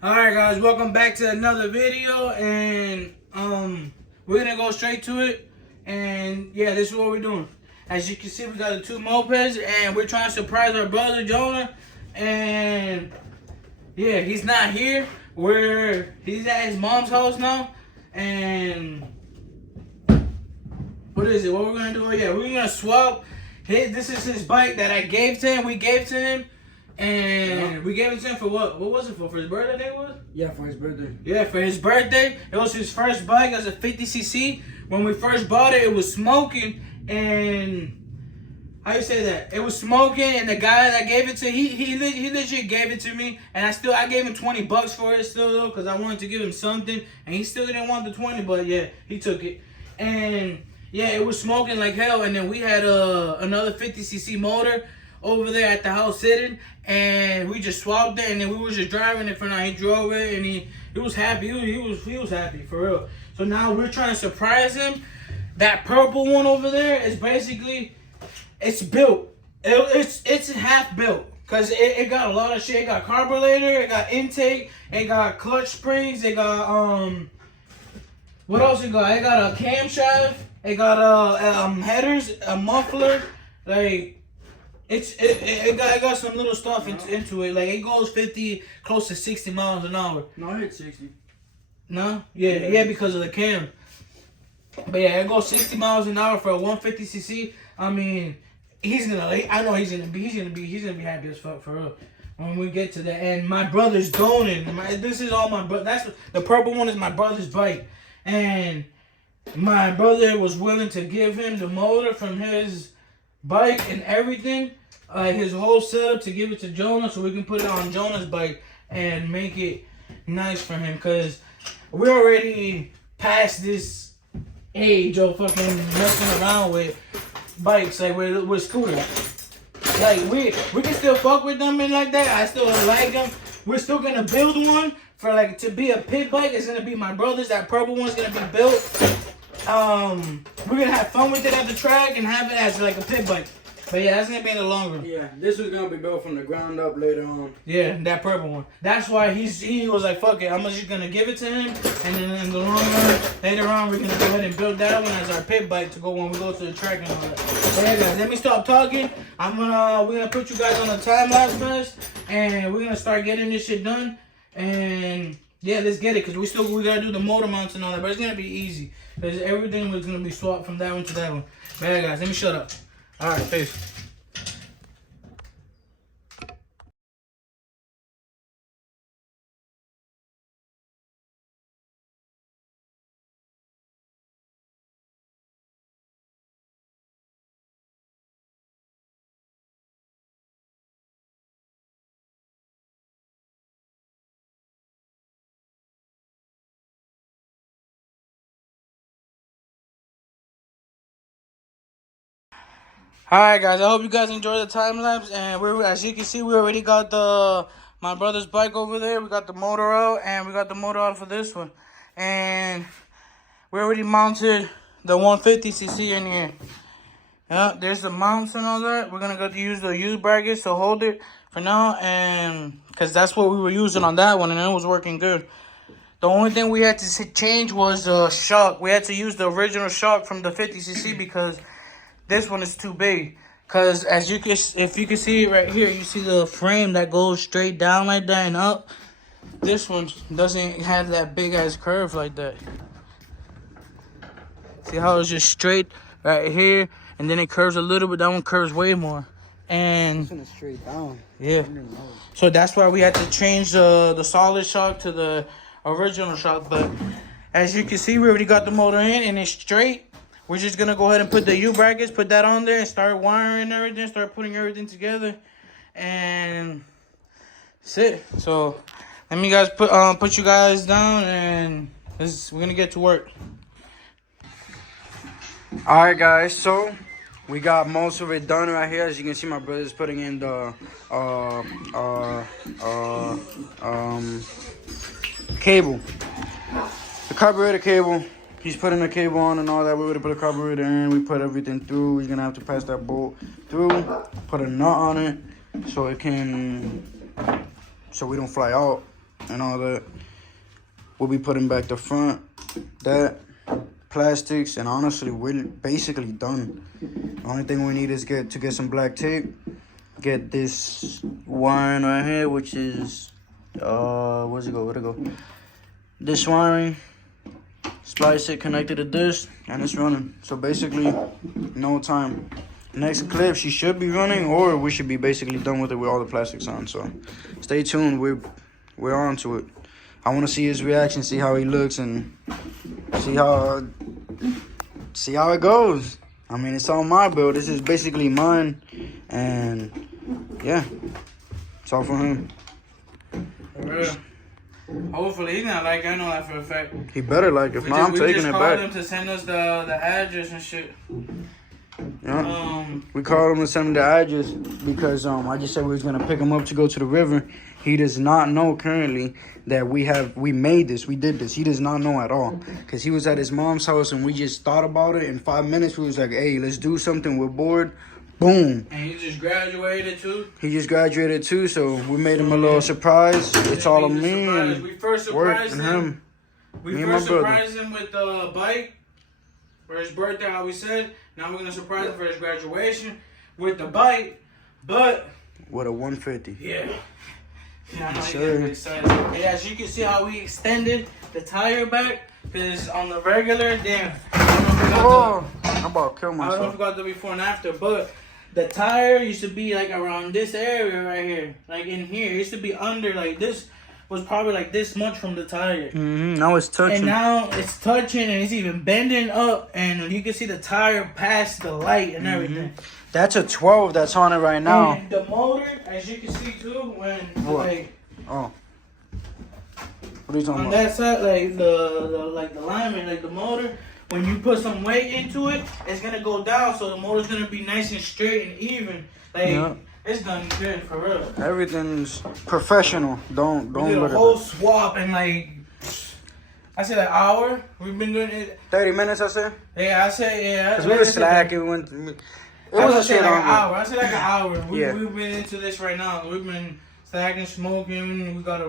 Alright guys, welcome back to another video, and we're gonna go straight to it. And yeah, this is what we're doing. As you can see, we got the two mopeds and we're trying to surprise our brother Jonah. And yeah, he's not here. He's at his mom's house now. And what is it? What we're gonna do? Oh yeah, we're gonna swap. This is his bike that I gave to him. We gave to him. And we gave it to him for what? What was it for? For his birthday, I think it was? Yeah, for his birthday. Yeah, for his birthday. It was his first bike. It was a 50cc. When we first bought it, it was smoking. And how you say that? It was smoking, and the guy that gave it to he legit gave it to me. And I gave him $20 for it still though, because I wanted to give him something. And he still didn't want the 20, but yeah, he took it. And yeah, it was smoking like hell. And then we had another 50cc motor over there at the house sitting, and we just swapped it, and then we was just driving it for now. He drove it, and he was happy. He was happy for real. So now we're trying to surprise him. That purple one over there is basically, it's built. It's half built, cause it got a lot of shit. It got carburetor, it got intake, it got clutch springs, it got what else it got? It got a camshaft, it got headers, a muffler, like. It got some little stuff into it. Like, it goes 50, close to 60 miles an hour. No, I hit 60. No? Yeah, because of the cam. But yeah, it goes 60 miles an hour for a 150cc. I mean, I know he's gonna be happy as fuck for real when we get to that. And my brother's donating. This is all my brother. That's the purple one is my brother's bike, and my brother was willing to give him the motor from his bike and everything, his whole setup, to give it to Jonah so we can put it on Jonah's bike and make it nice for him, because we're already past this age of fucking messing around with bikes, like with scooters. Like, we can still fuck with them and like that. I still like them. We're still gonna build one for, like, to be a pit bike. It's gonna be my brother's. That purple one's gonna be built. We're gonna have fun with it at the track and have it as like a pit bike. But yeah, that's gonna be in the long run. Yeah, this is gonna be built from the ground up later on. Yeah, that purple one. That's why he was like, fuck it, I'm just gonna give it to him, and then in the long run, later on, we're gonna go ahead and build that one as our pit bike to go when we go to the track and all that. So yeah, guys, let me stop talking. We're gonna put you guys on a time lapse first, and we're gonna start getting this shit done. And yeah, let's get it, because we gotta do the motor mounts and all that, but it's gonna be easy, because everything was gonna be swapped from that one to that one. But yeah, guys, let me shut up. All right, peace. Alright guys, I hope you guys enjoy the time lapse, and as you can see, we already got my brother's bike over there. We got the motor out, and we got the motor out for this one, and we already mounted the 150cc in here. Yeah, there's the mounts and all that. We're gonna go to use the U-brackets to hold it for now, and because that's what we were using on that one, and it was working good. The only thing we had to change was the shock. We had to use the original shock from the 50cc because this one is too big. Cause if you can see it right here, you see the frame that goes straight down like that and up. This one doesn't have that big ass curve like that. See how it's just straight right here, and then it curves a little bit. That one curves way more. And This one is straight down. yeah, so that's why we had to change the solid shock to the original shock. But as you can see, we already got the motor in and it's straight. We're just gonna go ahead and put the U-brackets, put that on there, and start wiring everything, start putting everything together, and that's it. So let me guys put you guys down, and we're gonna get to work. All right, guys. So we got most of it done right here. As you can see, my brother's putting in the cable, the carburetor cable. He's putting the cable on and all that. We already put a carburetor in. We put everything through. He's gonna have to pass that bolt through. Put a nut on it so we don't fly out. and all that. We'll be putting back the front, that, plastics, and honestly, we're basically done. The only thing we need is get some black tape, get this wiring right here, which is, where'd it go? This wiring, splice it, connect it to this, and it's running. So basically, no time. Next clip, she should be running, or we should be basically done with it with all the plastics on. So stay tuned. We're on to it. I want to see his reaction, see how he looks, and see how it goes. I mean, it's all my build. This is basically mine, and yeah, it's all for him. For real. Hopefully he's not like, I know that for a fact. He better like it. If not, I'm taking it back. We just called him to send us the address and shit. Yeah. We called him to send him the address because I just said we was gonna pick him up to go to the river. He does not know currently that we made this, we did this. He does not know at all because he was at his mom's house and we just thought about it. In 5 minutes, we was like, "Hey, let's do something. We're bored." Boom. And he just graduated too. So we made him a little surprise. It's all on me. We first surprised him. We first surprised him with the bike for his birthday, how we said. Now we're gonna surprise him for his graduation with the bike, but with a 150. Yeah. Yeah, I know sure. You're excited. Yeah, as you can see how we extended the tire back, because on the regular, damn. I'm about to kill myself. I don't forgot the before and after, but the tire used to be like around this area right here, like in here. It used to be under, like this was probably like this much from the tire. Now it's touching. And now it's touching and it's even bending up, and you can see the tire past the light and everything. That's a 12 that's on it right now. And the motor, as you can see too, when like what are you talking on about? that side, like the lineman, like the motor, when you put some weight into it, it's gonna go down, so the motor's gonna be nice and straight and even. Like it's done good for real. Everything's professional. Don't we did a whole swap in like I said an hour. We've been doing it 30 minutes. I said. Yeah, I said yeah. Cause we were slacking. It was a shit like on an hour. I said like an hour. Yeah. We've been into this right now. We've been stacking, smoking. We got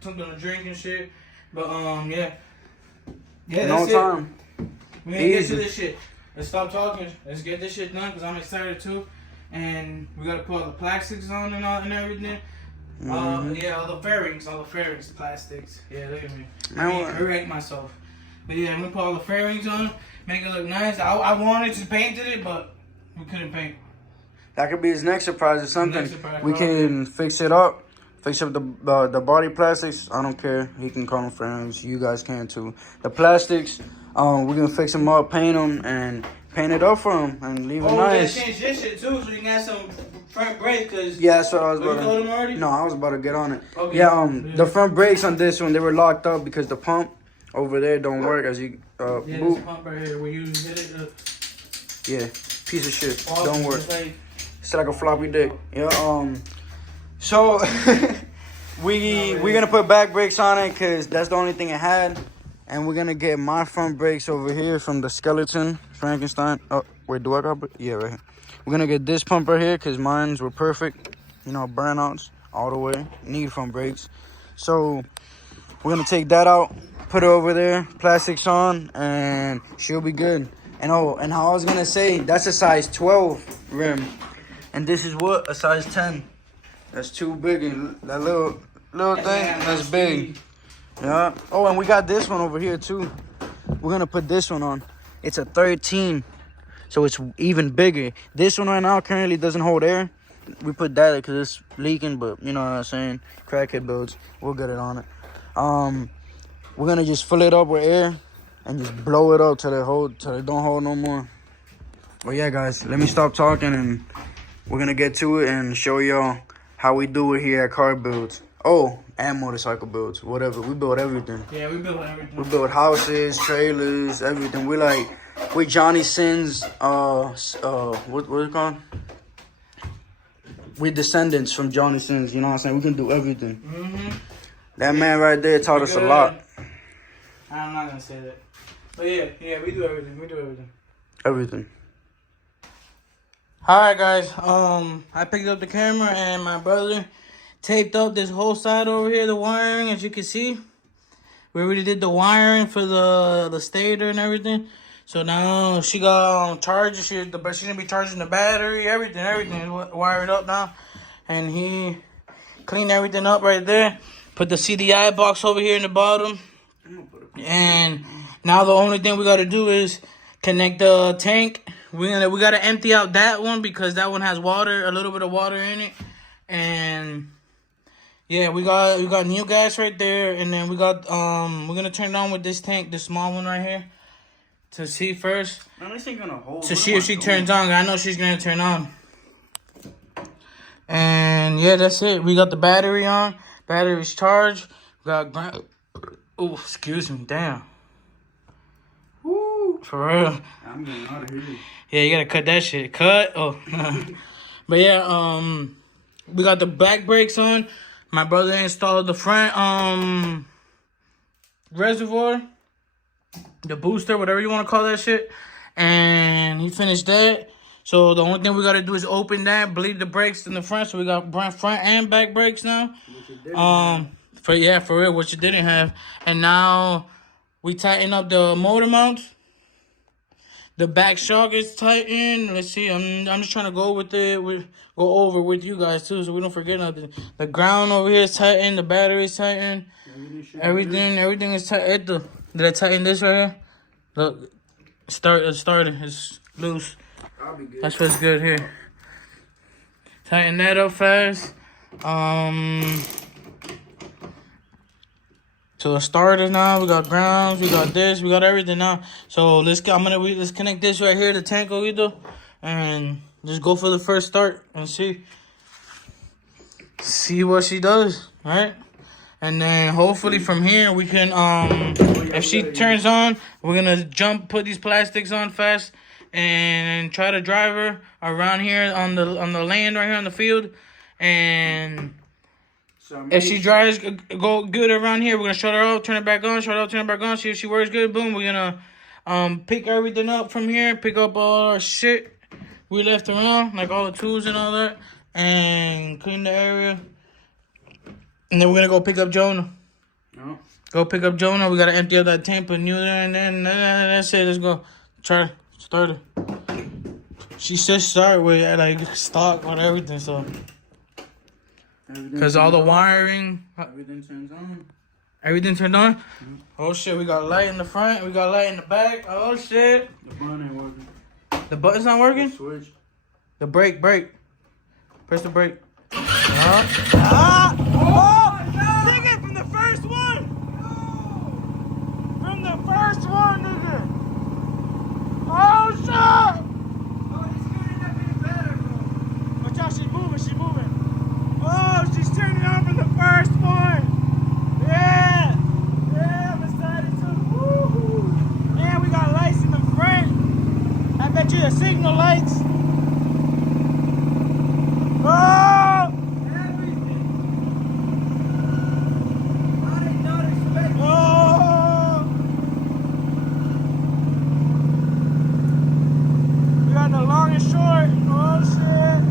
something to drink and shit. But yeah. Yeah, that's no time. We ain't get to this shit. Let's stop talking. Let's get this shit done because I'm excited too. And we gotta put all the plastics on and all and everything. Yeah, all the fairings, plastics. Yeah, look at me. I correct myself. But yeah, I'm gonna put all the fairings on, make it look nice. I wanted to paint it, but we couldn't paint. That could be his next surprise or something. We can fix it up. Fix up the body plastics. I don't care. He can call them friends. You guys can too. The plastics, we're gonna fix them up, paint them, and paint it up for him and leave it nice. Oh, change this shit too, so you can have some front brakes. Cause yeah, so I was about told him already? No, I was about to get on it. Okay. Yeah, the front brakes on this one, they were locked up because the pump over there don't work as you yeah, this pump right here where you hit it. Yeah, piece of shit. Don't work. It's like a floppy dick. Yeah. So we're gonna put back brakes on it because that's the only thing it had, and we're gonna get my front brakes over here from the Skeleton Frankenstein. Oh wait, do I got? Yeah, right here. We're gonna get this pump right here because mines were perfect. You know, burnouts all the way. Need front brakes. So we're gonna take that out, put it over there, plastics on, and she'll be good. And and how I was gonna say, that's a size 12 rim, and this is what, a size 10. That's too big, and that little thing, that's big. Yeah. Oh, and we got this one over here too. We're gonna put this one on. It's a 13, so it's even bigger. This one right now currently doesn't hold air. We put that because it's leaking, but you know what I'm saying. Crackhead builds, we'll get it on it. We're gonna just fill it up with air and just blow it up till it don't hold no more. Well, yeah, guys, let me stop talking and we're gonna get to it and show y'all how we do it here at Car Builds. Oh, and motorcycle builds, whatever. We build everything. Yeah, we build everything. We build houses, trailers, everything. We Johnny Sins. What it called? We descendants from Johnny Sins. You know what I'm saying? We can do everything. That man right there taught us a lot. I'm not gonna say that. But yeah, we do everything. We do everything. Everything. Alright guys, I picked up the camera and my brother taped up this whole side over here, the wiring, as you can see. We already did the wiring for the stator and everything. So now she got charged. She's gonna be charging the battery, everything is wired up now. And he cleaned everything up right there. Put the CDI box over here in the bottom. And now the only thing we gotta do is connect the tank. We gotta empty out that one because that one has water, a little bit of water in it. And yeah, we got new gas right there, and then we got we're gonna turn it on with this tank, the small one right here, to see first. Man, this ain't gonna hold. To see if she turns on. I know she's gonna turn on. And yeah, that's it. We got the battery on. Battery's charged. We got oh, excuse me, damn. Woo. For real. I'm getting out of here. Yeah, you gotta cut that shit. Cut. Oh. But yeah, we got the back brakes on. My brother installed the front reservoir, the booster, whatever you want to call that shit, and he finished that. So the only thing we gotta do is open that, bleed the brakes in the front. So we got front and back brakes now. For real, which you didn't have. And now we tighten up the motor mounts. The back shock is tightened. Let's see. I'm just trying to go over with you guys too, so we don't forget nothing. The ground over here is tightened. The battery is tightened. Everything is tight. Did I tighten this right here? Look, it started. It's loose. That's what's good here. Tighten that up fast. So the starters now, we got grounds, we got this, we got everything now. So let's connect this right here, the tank oído, and just go for the first start and see what she does, right? And then hopefully from here we can if she turns on, we're gonna put these plastics on fast and try to drive her around here on the land right here on the field. And if she drives go good around here, we're gonna shut her off, turn it back on, shut it off, turn it back on, see if she works good. Boom, we're gonna pick everything up from here, pick up all our shit we left around, like all the tools and all that, and clean the area. And then we're gonna go pick up Jonah. No. Go pick up Jonah. We gotta empty up that tank, put new there, and then that's it. Let's go. Try start it. She said start with like stock on everything, so. Because all the wiring. Everything turns on. Everything turned on? Mm-hmm. Oh shit, we got light in the front, we got light in the back. Oh shit. The button ain't working. The button's not working? The switch. The brake. Press the brake. Oh! Nigga, from the first one! No. From the first one, nigga! Oh shit! Oh, this couldn't have been better, bro. Watch out, she's moving. Oh, she's turning on from the first one! Yeah! Yeah, I'm excited too. Woo-hoo. Man, we got lights in the front. I bet you the signal lights. Oh! Everything. I did not expect it. Oh! We got the long and short. Oh shit!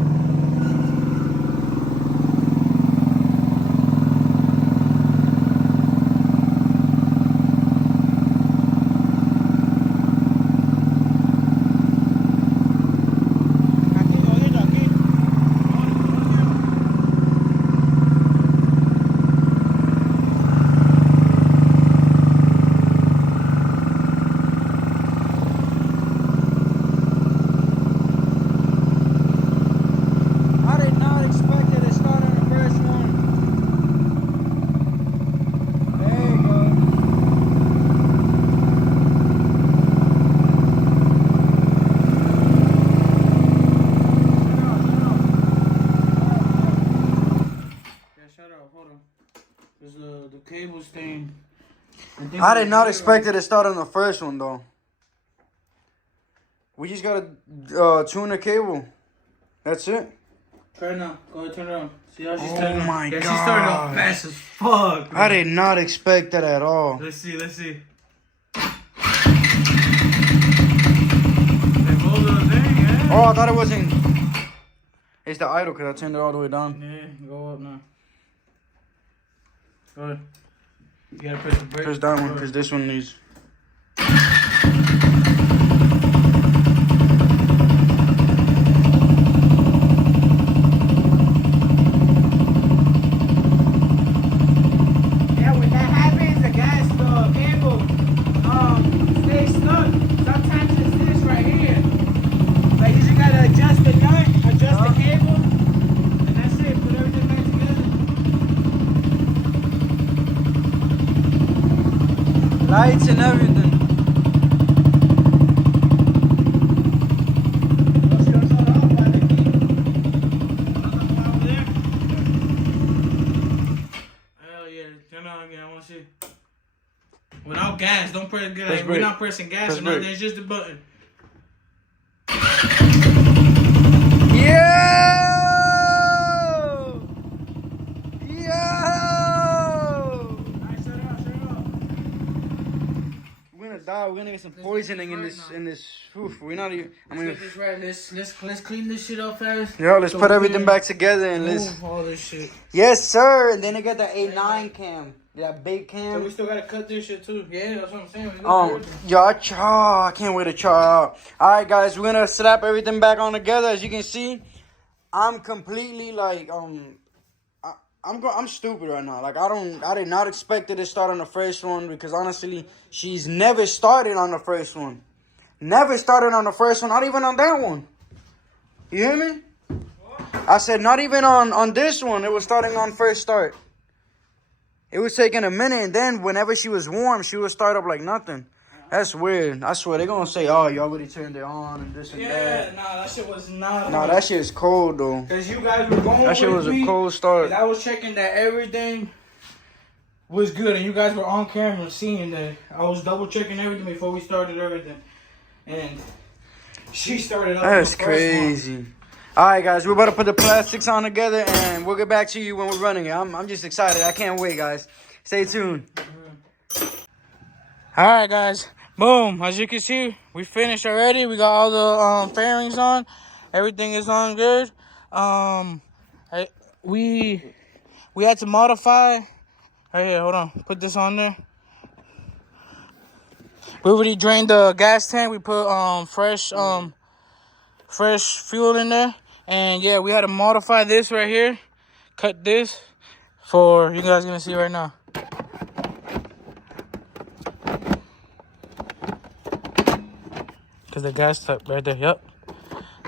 Cables thing. I did not expect it to start on the first one though. We just gotta tune the cable. That's it. Try it now. Go ahead, turn it on. See how she's Oh turning on. my Yeah, she's starting off God. fast as fuck. I did not expect that at all. Let's see. Like, hold the thing, yeah. Oh, I thought it wasn't. It's the idle because I turned it all the way down. Yeah, go up now. Go ahead. You gotta press the brake. Press that one, because this one needs... Lights and everything. Hell yeah, turn on again. I want to see. Without gas, don't press gas. Press We're brake. not pressing gas Press or nothing. brake. It's just the button. Yo! Yo! Alright, shut up. We're gonna die. We're gonna get some poisoning in this. Oof, we're not even. I mean, Let's get this right. Let's clean this shit up fast. yo, let's So put we everything can back together and let's. move all this shit. Yes, sir. And then I got the A9 cam, that big So cam. we still gotta cut this shit too. Yeah, that's what I'm saying. We gonna do everything. Yo, I can't wait to try out. All right, guys, we're gonna slap everything back on together. As you can see, I'm completely like I'm stupid right now. Like I did not expect her to start on the first one because honestly, she's never started on the first one. Never started on the first one. Not even on that one. You hear me? I said not even on this one. It was starting on first start. It was taking a minute, and then whenever she was warm, she would start up like nothing. That's weird. I swear they're gonna say, "Oh, you already turned it on and this and Yeah, that." nah, that shit was not. Nah, that shit is cold though. Cause you guys were going That shit with was me, a cold start. and I was checking that everything was good, and you guys were on camera seeing that. I was double checking everything before we started everything, and she started. That's crazy. All right, guys, we're about to put the plastics on together, and we'll get back to you when we're running it. I'm just excited. I can't wait, guys. Stay tuned. All right, guys. Boom. As you can see, we finished already. We got all the fairings on. Everything is on good. We had to modify. Right here, hold on. Put this on there. We already drained the gas tank. We put fresh fuel in there. And yeah, we had to modify this right here. Cut this for you guys gonna see right now. Cause the gas type right there. Yep.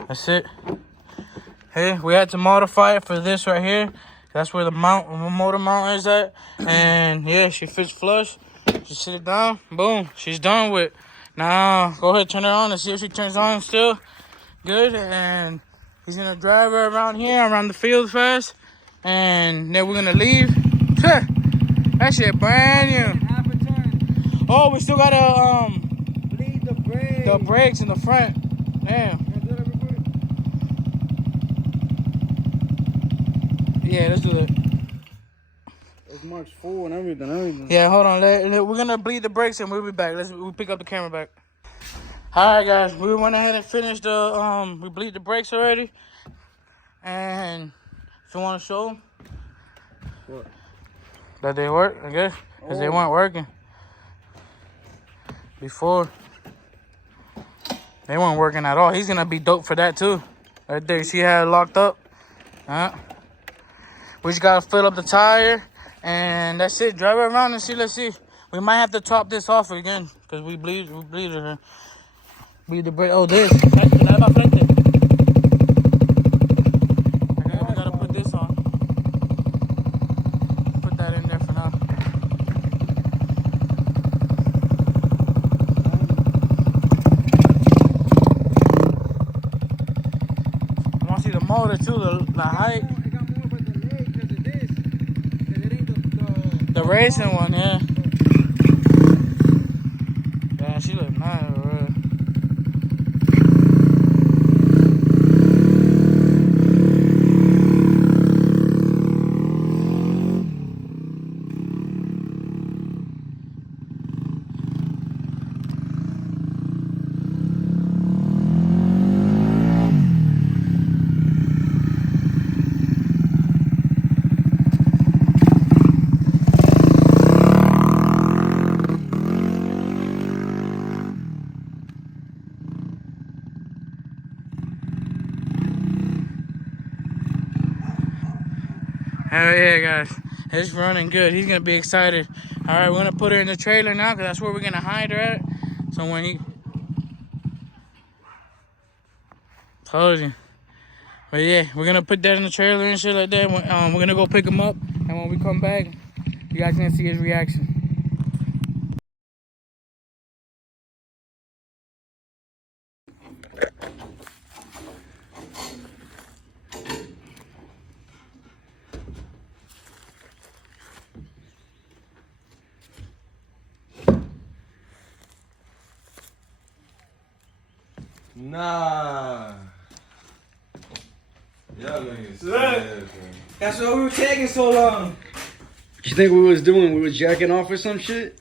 That's it. Hey, we had to modify it for this right here. That's where the motor mount is at. And yeah, she fits flush. Just sit it down. Boom. She's done with. Now go ahead, turn her on and see if she turns on still. Good. And he's gonna drive her around here, around the field first. And then we're gonna leave. That shit brand new. Oh, we still gotta Bleed the brake. the brakes in the front. Damn. Yeah, let's do that. It's marks full and everything. Yeah, hold on. We're gonna bleed the brakes and we'll be back. We'll pick up the camera back. All right, guys. We went ahead and finished the we bleed the brakes already. And if you want to show them What? that they work, I guess, because they weren't working before. They weren't working at all. He's gonna be dope for that too. Right there, see how it locked up? We just gotta fill up the tire, and that's it. Drive it around and see. Let's see. We might have to top this off again because we bleed her. Bleed the brake. Oh, this. Okay, we gotta put this on. Put that in there for now. I want to see the motor too, the height. The racing one, yeah. Yeah, she look nice, bro. Hell yeah, guys. It's running good. He's going to be excited. All right, we're going to put her in the trailer now because that's where we're going to hide her at. So when he... Told you. But yeah, we're going to put that in the trailer and shit like that. We're going to go pick him up. And when we come back, you guys going to see his reaction. Nah. Y'all niggas. Look. That's why we were taking so long. You think we was doing? We was jacking off or some shit?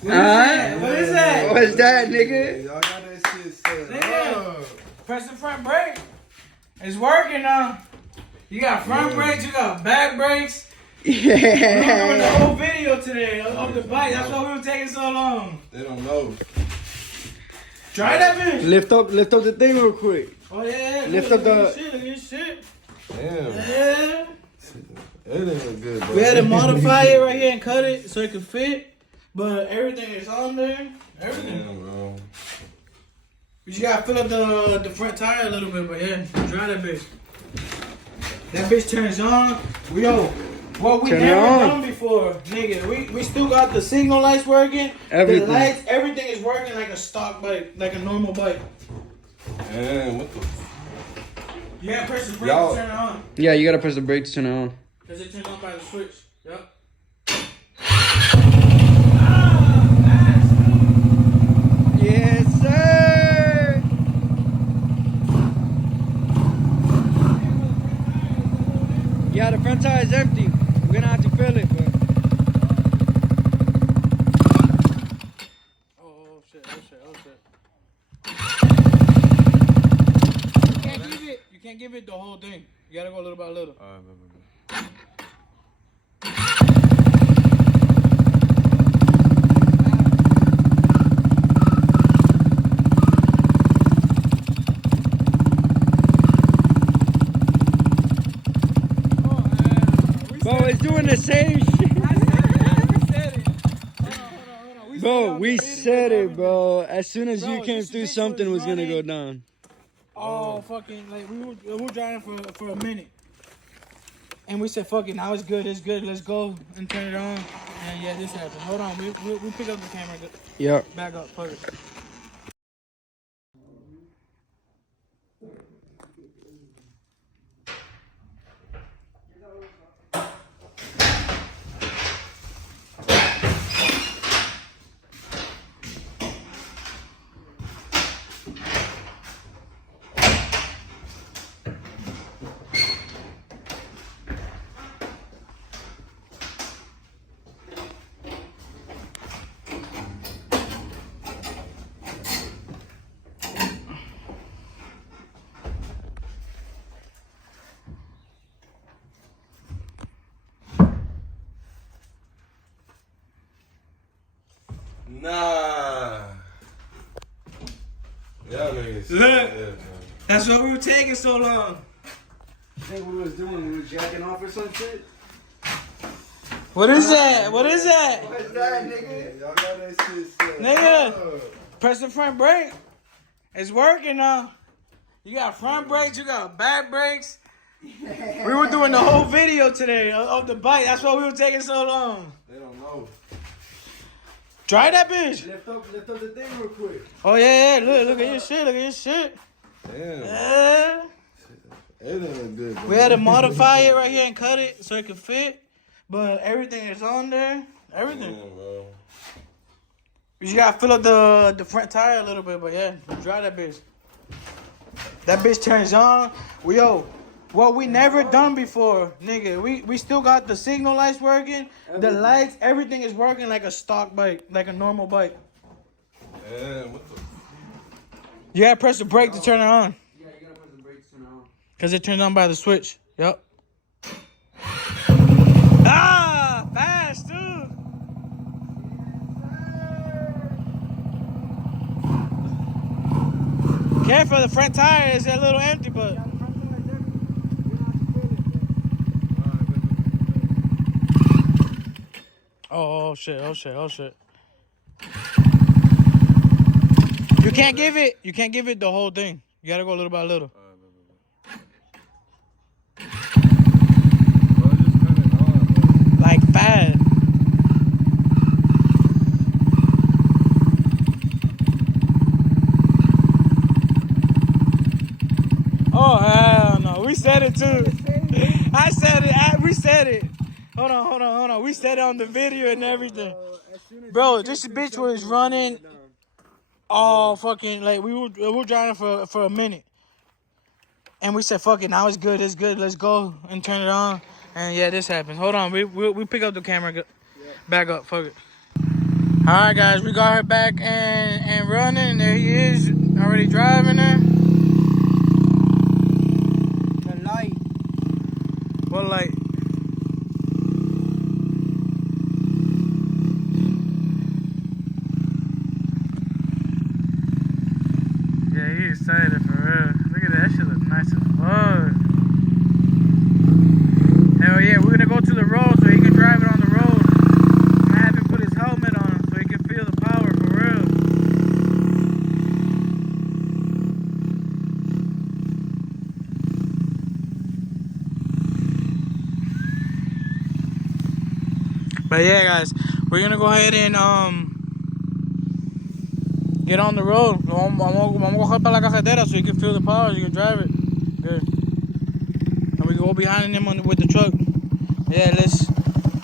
What is that? What is that? What's that, nigga? Y'all got that shit set Nigga. up. Press the front brake. It's working now. You got front brakes, you got back brakes. We were doing the Yeah. whole video today of the bike. That's why we were taking so long. They don't know. Try that bitch. Lift up the thing real quick. Oh yeah. Lift look up at the- this shit. Look at this shit. Damn. Yeah. It ain't look good, bro. We had to modify it right here and cut it so it could fit. But everything is on there. Everything. Damn, bro. You just gotta fill up the front tire a little bit, but yeah, try that bitch. That bitch turns on. What we Turn it never on. done before, nigga. We still got the signal lights working. Everything. The lights, everything is working like a stock bike, like a normal bike. Damn, what the You gotta press the brake Y'all- to turn it on. Yeah, you gotta press the brake to turn it on. Cause it turns on by the switch. Yup. Yes, sir. Yeah, the front tire is empty. We're gonna have to fill it, but Oh shit! You can't give it the whole thing. You gotta go little by little. Alright, bro. bro, it's doing the same shit. Bro, we said it, bro. As soon as you Bro, came this through, bitch something was was gonna go running. down. Oh, fucking, like, we were driving for a minute. And we said, fuck it, now it's good, let's go and turn it on. And yeah, this happened. Hold on, we pick up the camera, Yep. back up, fuck it. Nah. Y'all niggas. Look. Yeah, bro. That's why we were taking so long. You think we was doing? We was jacking off or some shit? What is that? What is that? What's that, nigga? Y'all got that shit set Nigga. up. Press the front brake. It's working now. You got front brakes, you got back brakes. We were doing the whole video today of the bike. That's why we were taking so long. They don't know. Try that bitch. Lift up the thing real quick. Oh yeah, yeah. Look at your shit. Look at your shit. Damn. Yeah. It didn't look good, bro. We had to modify it right here and cut it so it could fit. But everything is on there. Everything. Damn, bro. You just gotta fill up the front tire a little bit, but yeah, dry that bitch. That bitch turns on. What we never done before, nigga. We still got the signal lights working, the lights, everything is working like a stock bike, like a normal bike. Damn, what the? You gotta press the brake to turn it on. Yeah, you gotta press the brakes to turn it on. Cause it turns on by the switch. Yup. Ah, fast, dude. Careful, the front tire is a little empty, but Oh shit! Oh shit! Oh shit! You can't give it. You can't give it the whole thing. You gotta go little by little. Bro, just turn it on, bro. Like fast. Oh hell no! We said it too. I said it. We said it. Hold on. We said it on the video and everything. Bro, this bitch was running all fucking like we were driving for a minute, and we said fuck it. Now it's good. It's good. Let's go and turn it on. And yeah, this happens. Hold on. We pick up the camera. Back up. Fuck it. All right, guys. We got her back and running. There he is. Already driving her. The light. What light? Yeah, he excited for real. Look at that. That shit look nice as fuck. Hell yeah, we're gonna go to the road so he can drive it on the road. And have him put his helmet on so he can feel the power for real. But yeah, guys, we're gonna go ahead and get on the road. Vamos a coger para la carretera so you can feel the power, so you can drive it. Good. And we go behind him with the truck. Yeah,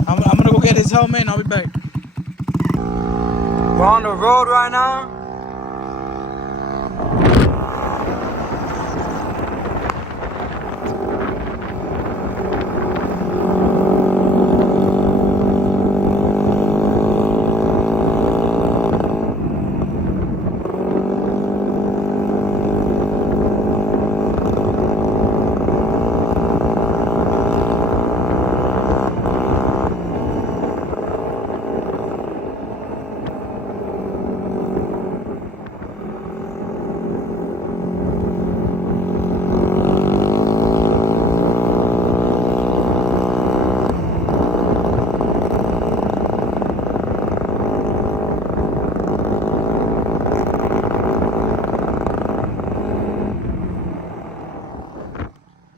I'm gonna go get his helmet and I'll be back. We're on the road right now.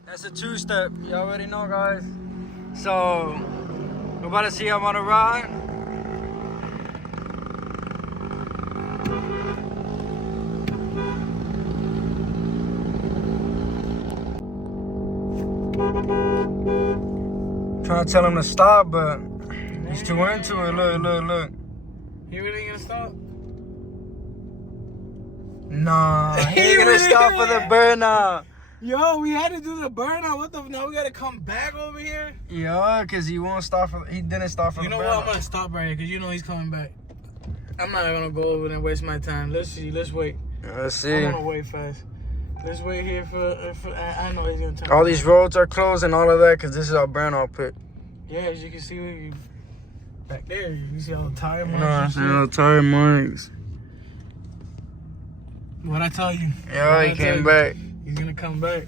That's a two-step. You already know, guys. So, we're about to see him on the ride. Trying to tell him to stop, but he's too into it. Look. You really gonna stop? Nah, he ain't gonna stop for the burnout. Yo, we had to do the burnout. What the? Now we gotta come back over here. Yeah, cause he won't stop for. He didn't stop for You the know burnout. what? I'm gonna stop right here because you know he's coming back. I'm not gonna go over there and waste my time. Let's see. Let's wait. Let's I see. wanna wait fast. Let's wait here for I know he's gonna turn. All these roads are closed and all of that because this is our burnout pit. Yeah, as you can see, back there, you see all the tire marks. No, I and see shit. no tire marks. What I tell you? Yeah, What'd he I tell came you? back. He's gonna come back.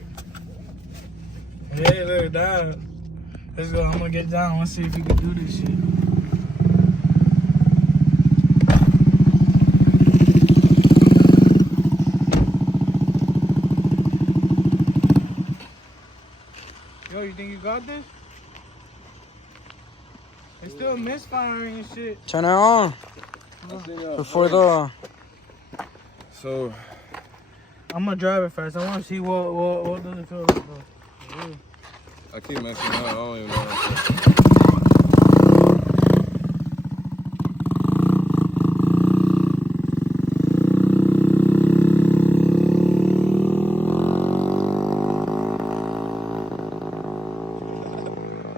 Hey, look, down. Let's go. I'm gonna get down. Let's see if he can do this shit. Yo, you think you got this? It's still misfiring and shit. Turn it on before the. So, I'm gonna drive it first. I wanna see what does it feel like, bro. Yeah. I keep messing up. I don't even know what I'm saying.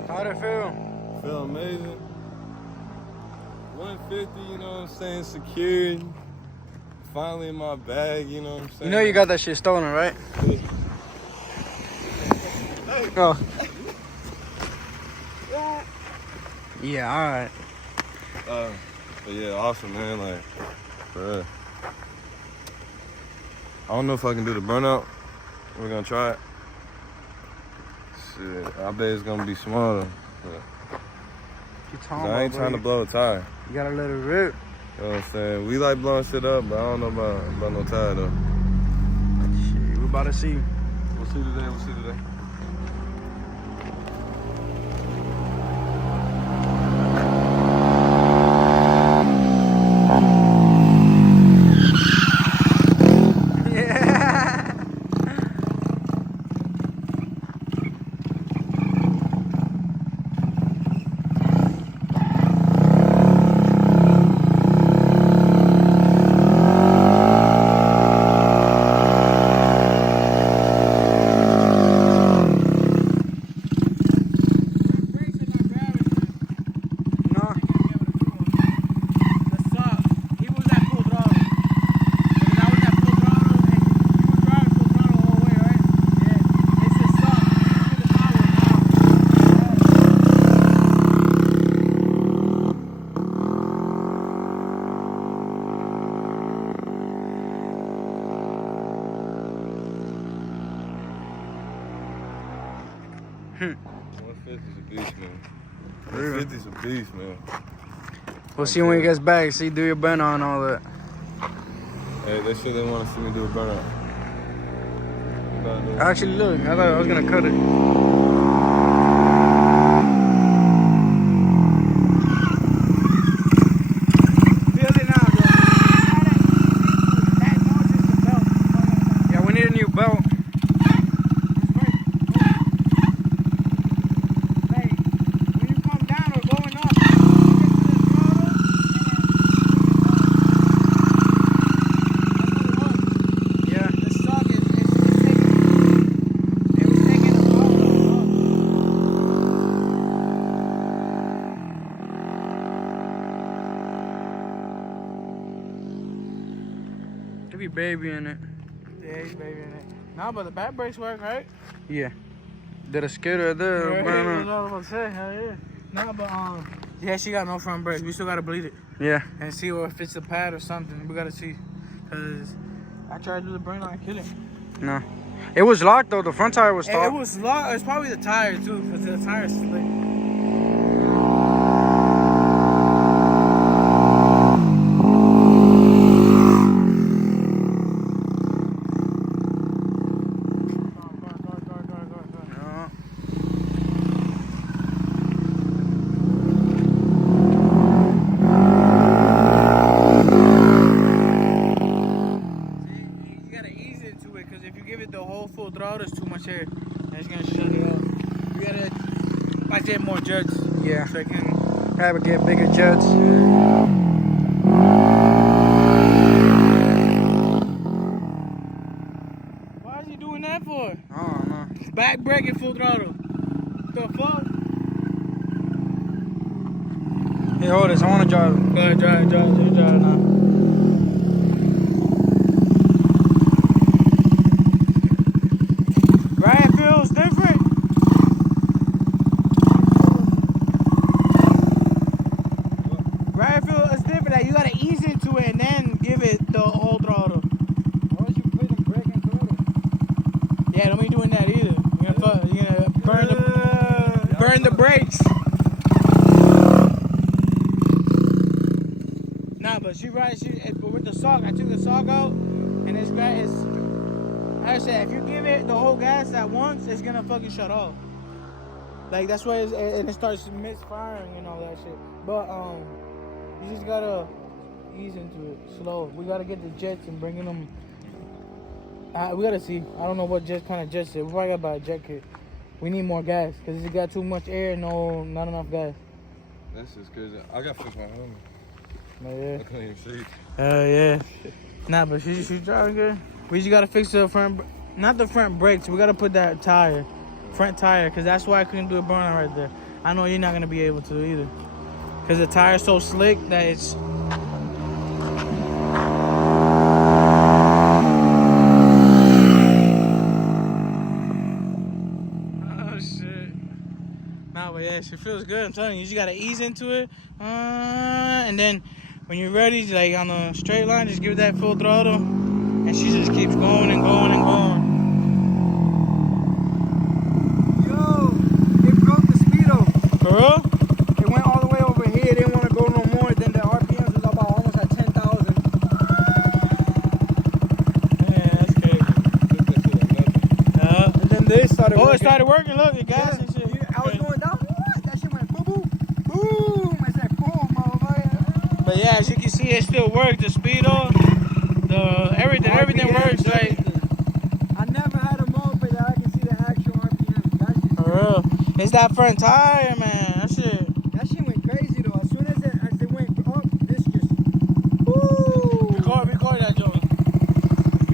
How'd it feel? Feel amazing. 150, you know what I'm saying? Secured. Finally in my bag, you know what I'm saying? You know you got that shit stolen, right? Oh. Yeah, alright. But yeah, awesome, man. Like, for real. I don't know if I can do the burnout. We're gonna try it. Shit, I bet it's gonna be smaller. But you talking I ain't about, trying to boy? blow a tire. You gotta let it rip. You know what I'm saying? We like blowing shit up, but I don't know about no tire though. Shit, we about to see. We'll see today. We'll see today. Real. 50's a beast, man. We'll see when he gets back. See, do your burn on all that. Hey, they said they want to see me do a burnout. Actually, look, I thought I was gonna cut it. Feel it now, bro. Yeah, we need a new belt. There be baby in it. Yeah, he's baby in it. Nah, but the back brakes work, right? Yeah. Did a skidder there? Burn on. Hell yeah. Nah, but yeah, she got no front brakes. We still gotta bleed it Yeah. and see if it's a pad or something. We gotta see, cause I tried to do the burn on, I couldn't. No. It was locked though. The front tire was It stopped. was locked. It's probably the tire too, cause the tire's slick. Full throttle, there's too much air, and it's gonna shut it off. We gotta like get more jets. Yeah. So I can Have to get bigger jets. Why is he doing that for? I don't know. Back braking full throttle. The fuck? Hey, hold this. I want to drive. Go ahead, drive now. Right, it feels different. Right, it feels different. Like you gotta ease into it and then give it the whole throttle. Why don't you put them braking throttle? Yeah, don't be doing that either. You're gonna burn the brakes. Nah, but she right. But with the sock, I took the sock out, and it's like I said, if you give it the whole gas at once, it's gonna fucking shut off. Like that's why and it starts misfiring and all that shit. But you just gotta ease into it slow. We gotta get the jets and bringing them. We gotta see. I don't know what kind of jets it. We probably gotta buy a jet kit. We need more gas because it got too much air. Not enough gas. That's just crazy. I got to fix my helmet. Yeah. I couldn't even see. Yeah. Nah, but she's driving good. We just gotta fix the front, not the front brakes. We gotta put that tire, front tire, because that's why I couldn't do a burnout right there. I know you're not gonna be able to either, because the tire's so slick that it's. Oh shit. Nah, but yeah, she feels good. I'm telling you, you just gotta ease into it, and then when you're ready, like on a straight line, just give it that full throttle. And she just keeps going and going and going. Yo, it broke the speedo. For real? It went all the way over but yeah, as you can see, it still works. The speedo, everything works. Like I never had a moped that I can see the actual RPM. That's just for real. It's that front tire, man. That shit. That shit went crazy though. As soon as it went up, this just woo. Record that, Joe.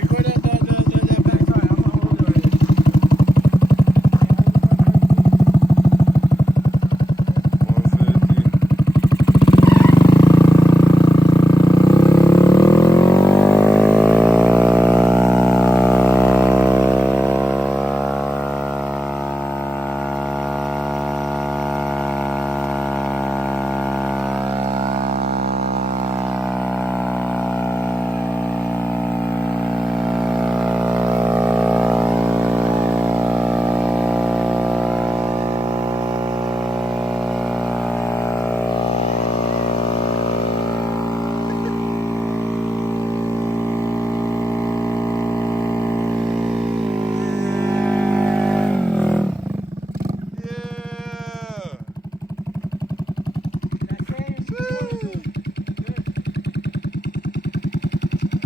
Record that back tire. I'm gonna hold it right here.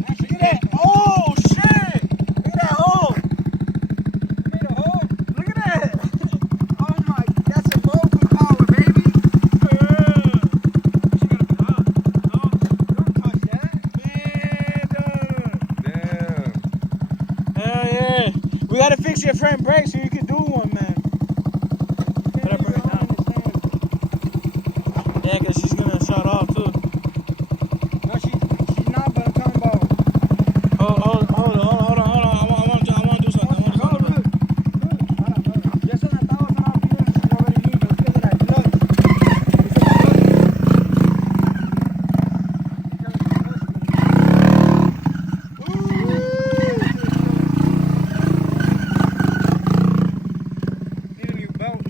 150. Oh shit! Look at that hole! Made a hole. Look at that. Oh my, that's a moped power, baby. Don't touch that. Damn. Hell yeah! We gotta fix your front brake so you can do one, man. Better bring it down. Yeah, cause she's gonna shut off too. No, she's not, but I'm talking about. Hold on. I wanna do something. Ya son atados a la piel, she already knew, but because of that clutch. Need a new belt.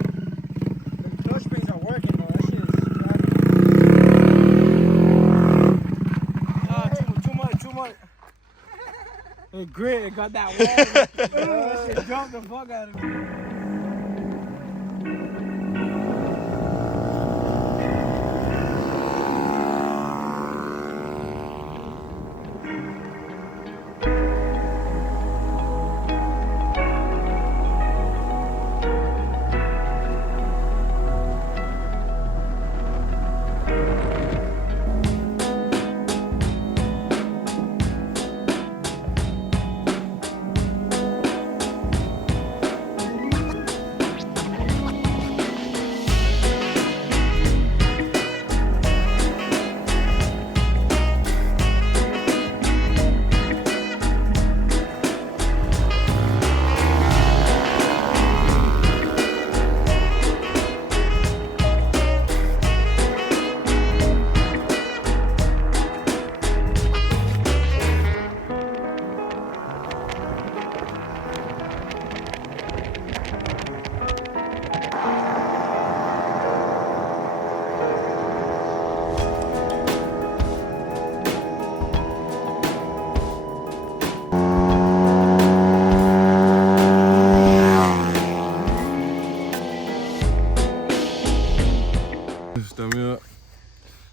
The clutch springs are working though. That shit is driving. Too much. The grit got that wall. That shit jumped the fuck out of me. Stir me up.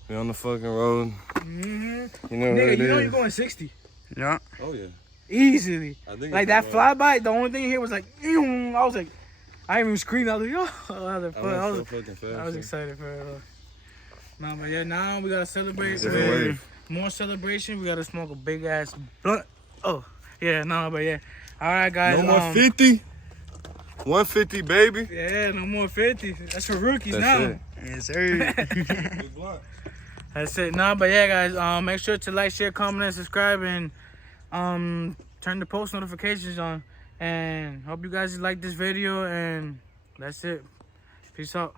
We on the fucking road. Mm-hmm. You know what Nigga, it you know is. you're going 60. Yeah. Oh yeah. Easily. I think Like that flyby, the only thing here was like, I was like, I didn't even scream. I was like, I was excited for it. Nah, but yeah, now we gotta celebrate. Different wave. More celebration. We gotta smoke a big ass blunt. Oh, yeah, no, but yeah. All right, guys. No more 50. 150, baby. Yeah, no more 50. That's for rookies That's now. it. Yes, sir. Big blunt. That's it. Nah, but yeah, guys. Make sure to like, share, comment, and subscribe, and turn the post notifications on. And hope you guys like this video. And that's it. Peace out.